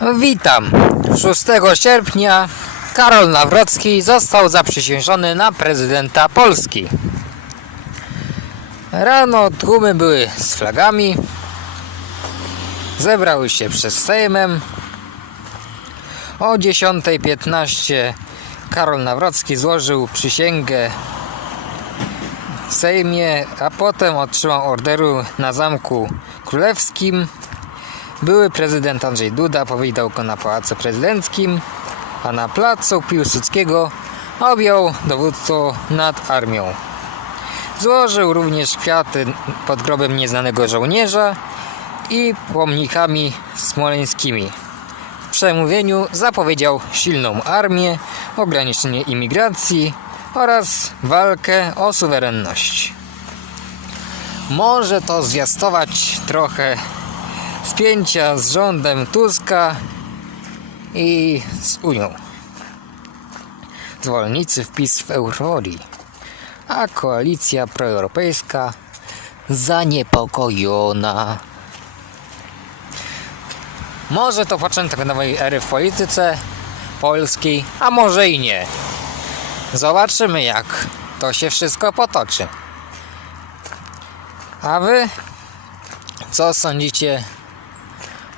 Witam. 6 sierpnia Karol Nawrocki został zaprzysiężony na prezydenta Polski. Rano tłumy były z flagami. Zebrały się przed Sejmem. O 10.15 Karol Nawrocki złożył przysięgę w Sejmie, a potem otrzymał orderu na Zamku Królewskim. Były prezydent Andrzej Duda powitał go na Pałacu Prezydenckim, a na placu Piłsudskiego objął dowództwo nad armią. Złożył również kwiaty pod grobem nieznanego żołnierza i pomnikami smoleńskimi. W przemówieniu zapowiedział silną armię, ograniczenie imigracji oraz walkę o suwerenność. Może to zwiastować trochę spięcia z rządem Tuska i z Unią. Zwolennicy wpis w euforii, a koalicja proeuropejska zaniepokojona. Może to początek nowej ery w polityce polskiej, a może i nie. Zobaczymy jak to się wszystko potoczy. A wy co sądzicie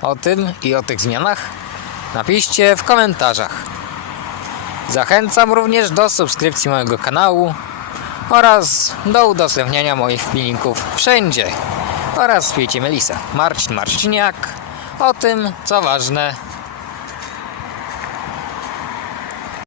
o tym i o tych zmianach? Napiszcie w komentarzach. Zachęcam również do subskrypcji mojego kanału oraz do udostępniania moich filmików wszędzie oraz w Melisa. Marcin Marciniak o tym, co ważne